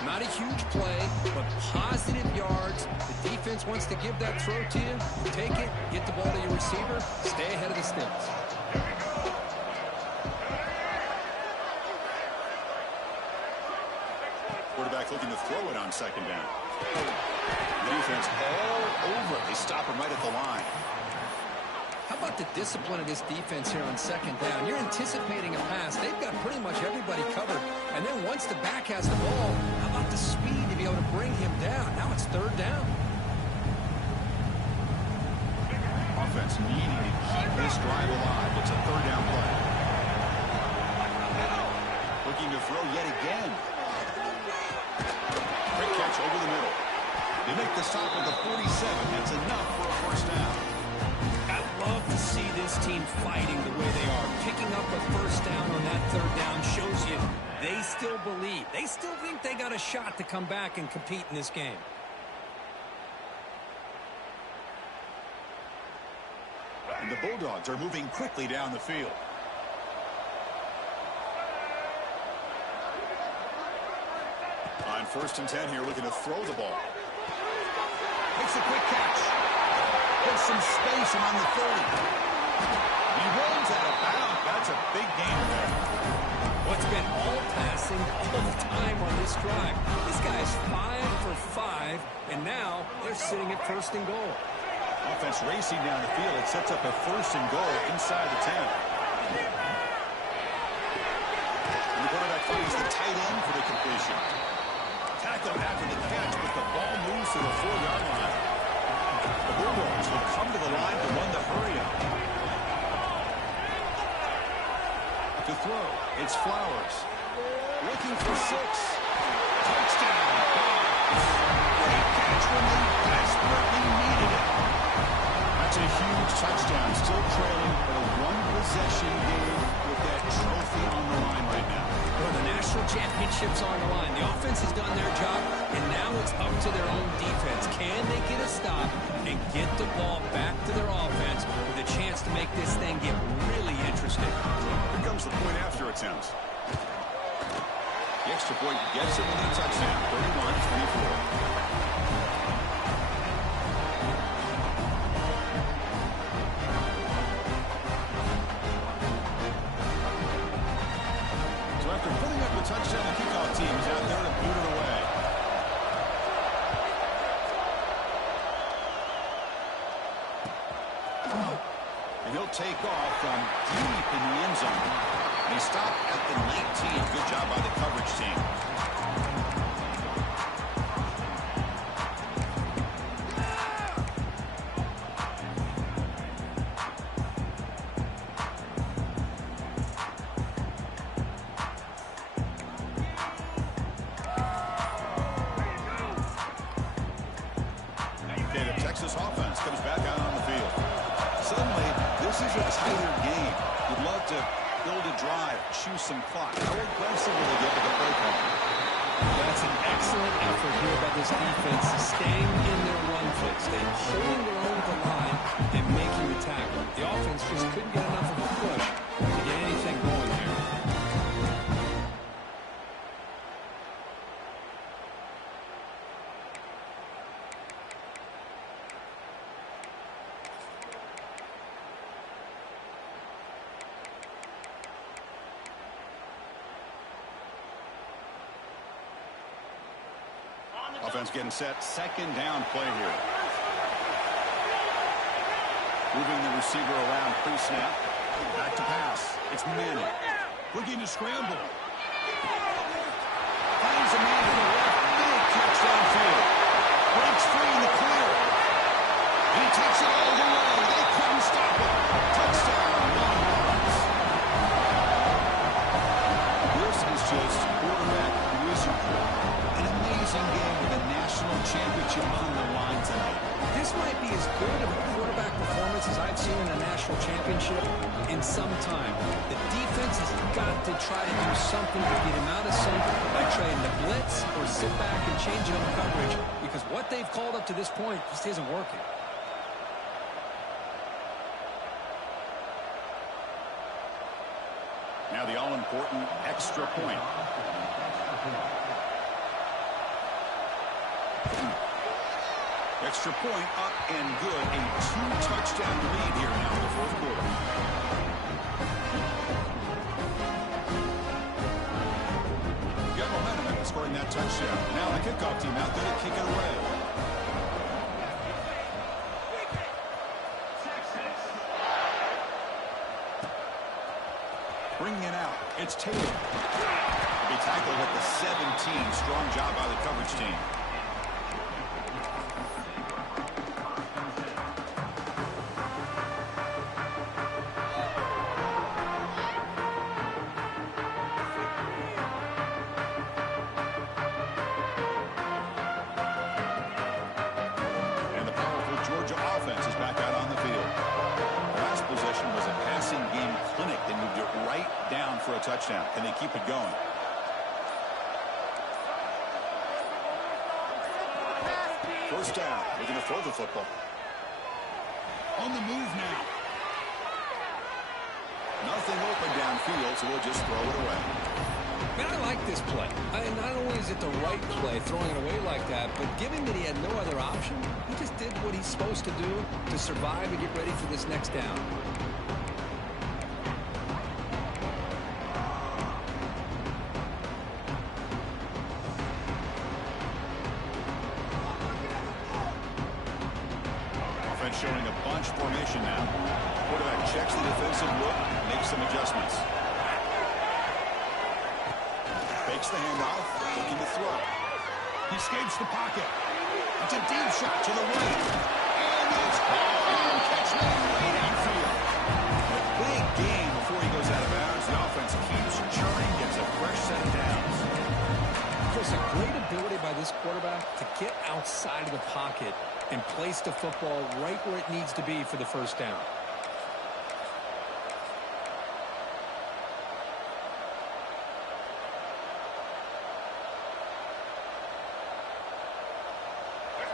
Not a huge play, but positive yards. The defense wants to give that throw to you. Take it, get the ball to your receiver, stay ahead of the sticks. Quarterback looking to throw it on second down. The defense all over. They stop him right at the line. How about the discipline of this defense here on second down? You're anticipating a pass. They've got pretty much everybody covered. And then once the back has the ball, how about the speed to be able to bring him down? Now it's third down. Offense needing to keep this drive alive. It's a third down play. Looking to throw yet again. Great catch over the middle. They make the stop at the 47. That's enough for a first down. I love to see this team fighting the way they are. Picking up a first down on that third down shows you they still believe. They still think they got a shot to come back and compete in this game. And the Bulldogs are moving quickly down the field. On 1st and 10 here, looking to throw the ball. Makes a quick catch. Gets some space around the 30. He runs out of bounds. That's a big gain there. What's been all passing all the time on this drive. This guy's 5 for 5, and now they're sitting at 1st and goal. Offense racing down the field. It sets up a 1st and goal inside the 10. And the quarterback finds the tight end for the completion. Tackled after the catch, but the ball moves to the 4-yard line. The Bulldogs will come to the line to run the hurry-up. To throw, it's Flowers. Looking for 6. Touchdown. Great catch when they desperately needed it. That's a huge touchdown. Still trailing, but a one-possession game with that trophy on the line right now. Well, the national championship's on the line. The offense has done their job, and now it's up to their own defense. Can they get a stop and get the ball back to their offense with a chance to make this thing get really interesting? Here comes the point after attempt. The extra point gets it with a touchdown, 31-24. Touchdown, the kickoff team is out there to boot it away. And he'll take off from deep in the end zone. And he stopped at the 19. Good job by the coverage team. Some clock. How aggressive will they get with the play call? That's an excellent effort here by this defense, staying in their run fix. They're holding their own to the line and making the tackle. The offense just couldn't get enough of a push to get anything going there. Offense getting set. Second down play here. Moving the receiver around pre-snap. Back to pass. It's Manning. Looking to scramble. Finds a man to the left. Big catch downfield. Breaks free in the clear. He takes it all the way. as good of a quarterback performance as I've seen in a national championship in some time. The defense has got to try to do something to get him out of sync by trading the blitz or sit back and change up coverage, because what they've called up to this point just isn't working. Now the all-important extra point. Extra point up and good. A 2-touchdown lead here now in the fourth quarter. Got momentum after scoring that touchdown. Now the kickoff team out there to kick it away. Bringing it out. It's Taylor. He tackled at the 17. Strong job by the coverage team. Touchdown. Can they keep it going? First down. They're going to throw the football. On the move now. Nothing open downfield, so we'll just throw it away. Man, I like this play. Not only is it the right play, throwing it away like that, but given that he had no other option, he just did what he's supposed to do to survive and get ready for this next down. Showing a bunch formation now. Quarterback checks the defensive look, makes some adjustments. Fakes the handoff, looking to throw. He escapes the pocket. It's a deep shot to the right. And it's caught. Catch made way downfield. A big gain before he goes out of bounds. The offense keeps churning, gets a fresh set of downs. Chris, a great ability by this quarterback to get outside of the pocket and place the football right where it needs to be for the first down.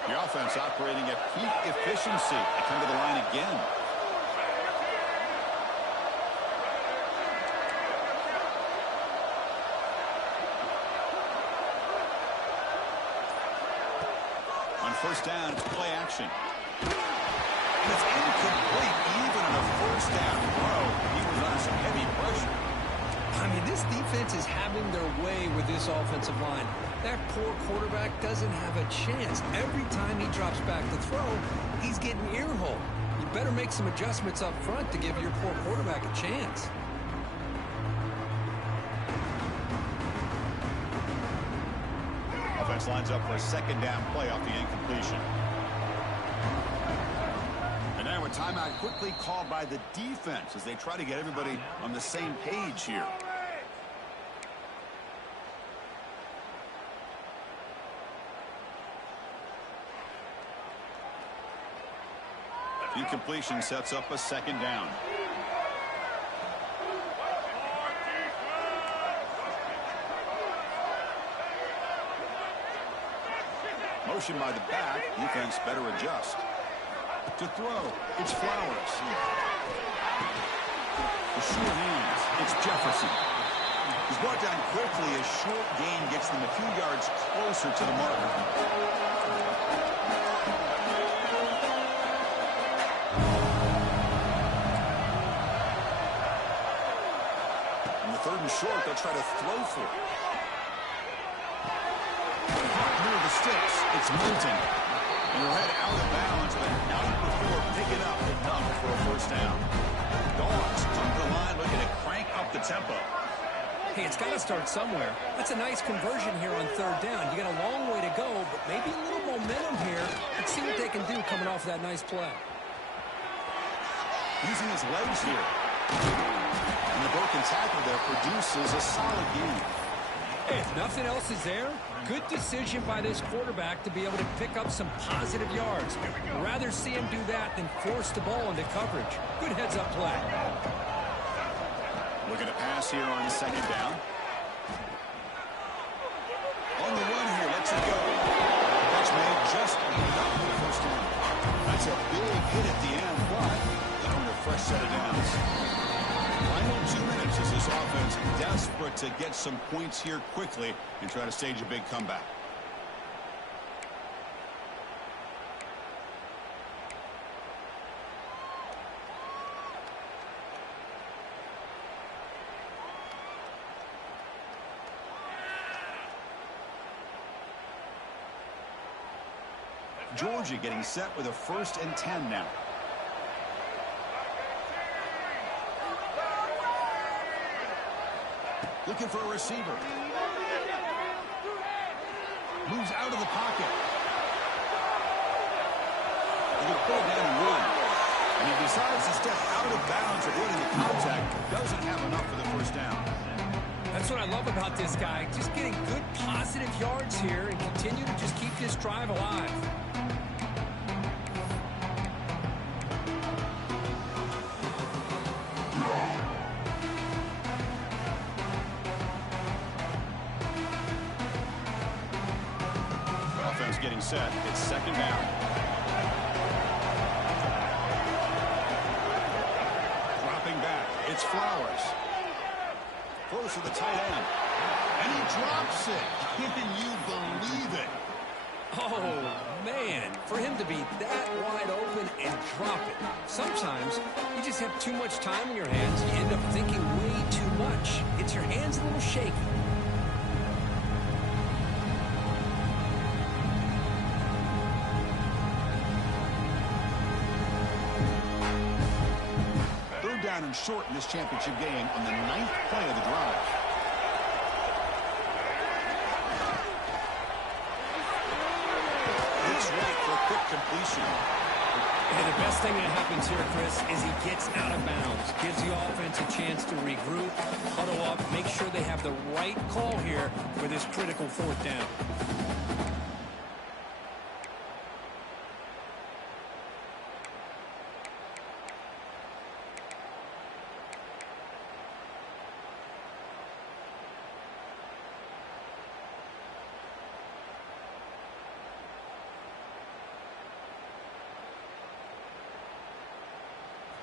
The offense operating at peak efficiency. They come to the line again. First down, it's play action. And it's incomplete, even on a first down throw. He was under some heavy pressure. I mean, this defense is having their way with this offensive line. That poor quarterback doesn't have a chance. Every time he drops back to throw, he's getting earholed. You better make some adjustments up front to give your poor quarterback a chance. Offense lines up for a second down play off the incompletion. And now a timeout quickly called by the defense as they try to get everybody on the same page here. Incompletion sets up a second down. Motion by the back. Defense better adjust. To throw, it's Flowers. The short hands, it's Jefferson. He's brought down quickly as short gain gets them a few yards closer to the marker. On the third and short, they'll try to throw for it. Near the sticks, it's Moulton. And he'll head out of bounds, but out before picking up enough for a first down. Dogs come to the line looking to crank up the tempo. Hey, it's got to start somewhere. That's a nice conversion here on third down. You got a long way to go, but maybe a little momentum here. Let's see what they can do coming off that nice play. Using his legs here. And the broken tackle there produces a solid gain. Hey, if nothing else is there, good decision by this quarterback to be able to pick up some positive yards. I'd rather see him do that than force the ball into coverage. Good heads-up play. Looking to pass here on second down. On the run here, lets it go. Catch made just enough for the first down. That's a big hit at the end, but they'll earn a fresh set of downs. Final 2 minutes as this offense desperate to get some points here quickly and try to stage a big comeback. Georgia getting set with a 1st and 10 now. Looking for a receiver. Moves out of the pocket. He can pull it down and run. And he decides to step out of bounds, avoiding the contact. Doesn't have enough for the first down. That's what I love about this guy. Just getting good positive yards here and continue to just keep this drive alive. Offense getting set. It's second down. Dropping back. It's Flowers. Throws to the tight end. And he drops it. Can you believe it? Oh, man. For him to be that wide open and drop it. Sometimes you just have too much time in your hands. You end up thinking way too much. Gets your hands a little shaky. Down and short in this championship game on the 9th play of the drive. It's right for a quick completion. And the best thing that happens here, Chris, is he gets out of bounds. Gives the offense a chance to regroup, huddle up, make sure they have the right call here for this critical 4th down.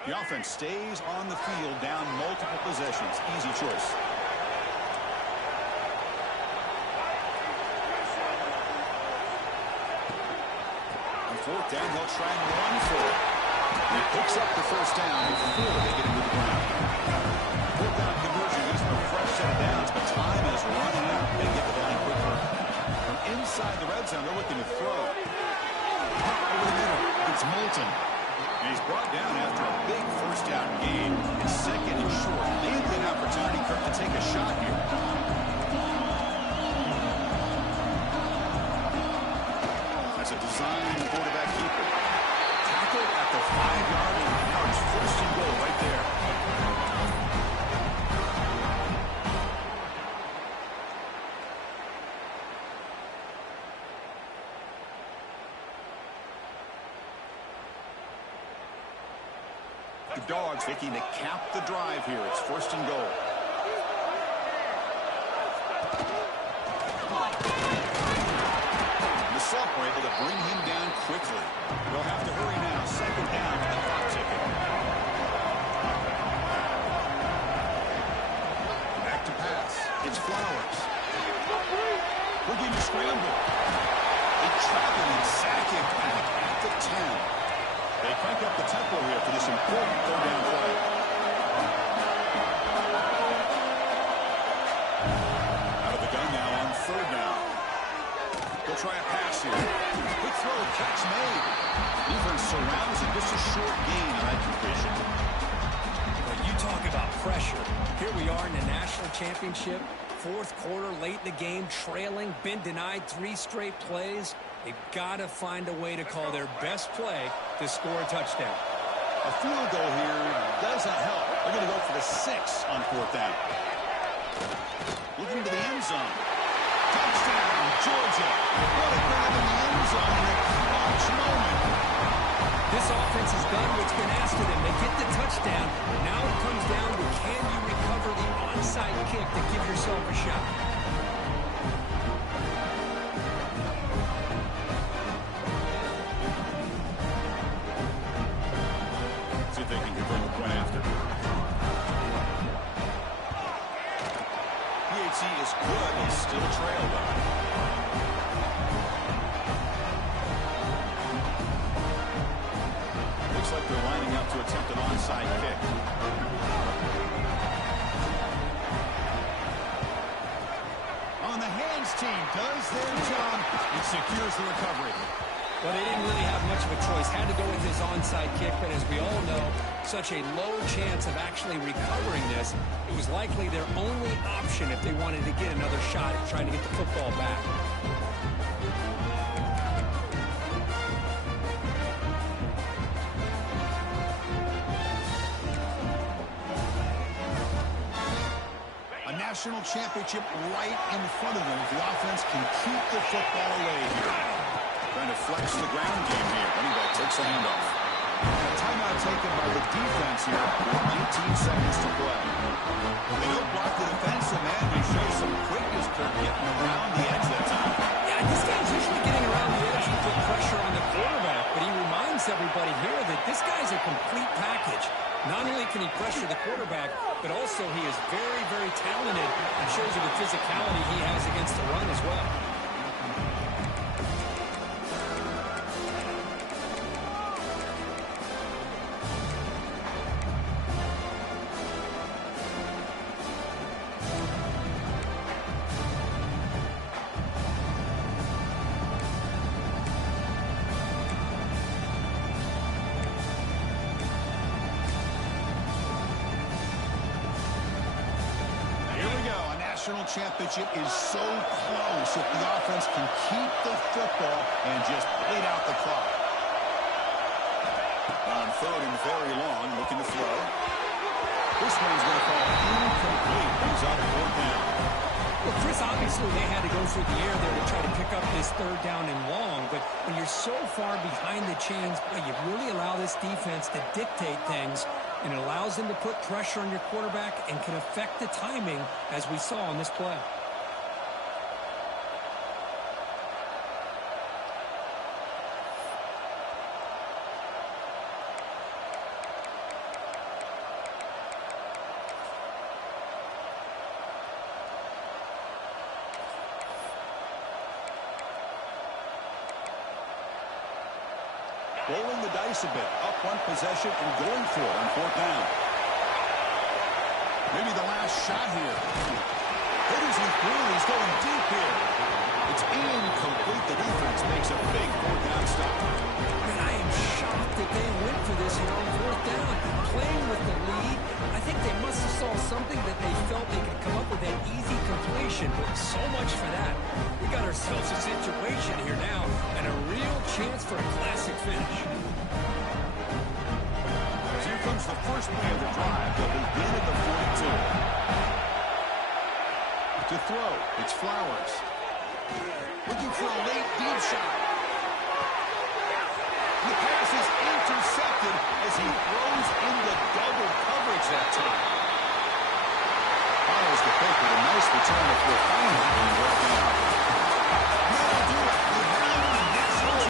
The offense stays on the field down multiple possessions. Easy choice. On 4th down, he'll try and run for it. He picks up the first down before they get him to the ground. 4th down conversion gives them a fresh set of downs, but time is running out. They get the line quicker. From inside the red zone, they're looking to throw. Over the middle, it's Moulton. And he's brought down after a big first down gain. It's second and short. Maybe an opportunity, Kirk, to take a shot here. That's a design quarterback keeper. Tackle at the 5-yard line. Now it's 1st and goal right there. The Dogs looking to cap the drive here. It's 1st and goal. The Salt were able to bring him down quickly. They'll have to hurry now. Second down and the clock ticking. Back to pass. It's Flowers. Looking to scramble. They trap him and sack him back at the 10. They crank up the tempo here for this important 3rd down play. Out of the gun now on 3rd down. They'll try a pass here. Quick throw, catch made. Defense surrounds it. Just a short gain on that completion. When you talk about pressure, here we are in the national championship. 4th quarter, late in the game, trailing, been denied 3 straight plays. They've got to find a way to call their best play to score a touchdown. A field goal here doesn't help. They're going to go for the 6 on 4th down. Looking to the end zone. Georgia. What a grab in the end zone in a clutch moment. This offense has done what's been asked of them. They get the touchdown. Now it comes down to can you recover the onside kick to give yourself a shot. See if they can convert the point after. PAT is good. They still trail, though. Looks like they're lining up to attempt an onside kick. On the hands team does their job and secures the recovery. Well, they didn't really have much of a choice. Had to go with this onside kick, but as we all know, such a low chance of actually recovering this. It was likely their only option if they wanted to get another shot at trying to get the football back. National championship right in front of them if the offense can keep the football away here. Trying to flex the ground game here. Running back takes a handoff. And a timeout taken by the defense here with 19 seconds to play. They don't block the defensive man. They show some quickness, Kirk, getting around the edge that time. Yeah, this guy's usually getting around the edge to put pressure on the quarterback, but he reminds everybody here that this guy's a complete package. Not only can he pressure the quarterback, but also he is very, very talented and shows you the physicality he has against the run as well. National championship is so close if the offense can keep the football and just bleed out the clock. On third and very long, looking to throw. This one's going to fall incomplete. Brings up fourth down. Well, Chris, obviously they had to go through the air there to try to pick up this third down and long, but when you're so far behind the chains, boy, you really allow this defense to dictate things, and it allows them to put pressure on your quarterback and can affect the timing, as we saw on this play. Rolling the dice a bit, up one possession and going for it on fourth down. Maybe the last shot here. Hit as he threw, he's going deep here. It's incomplete. The defense makes a big fourth down stop. And I am shocked that they went for this here on fourth down. Playing with the lead, I think they must have saw something that they felt they could come up with that easy completion, but so much for that. We got ourselves a situation here now and a real chance for a classic finish. So here comes the first play of the drive. They'll begin at the 42. To throw, it's Flowers. Looking for a late deep shot. The pass is intercepted as he throws into double coverage that time. Follows the pick with a nice return if we're finally being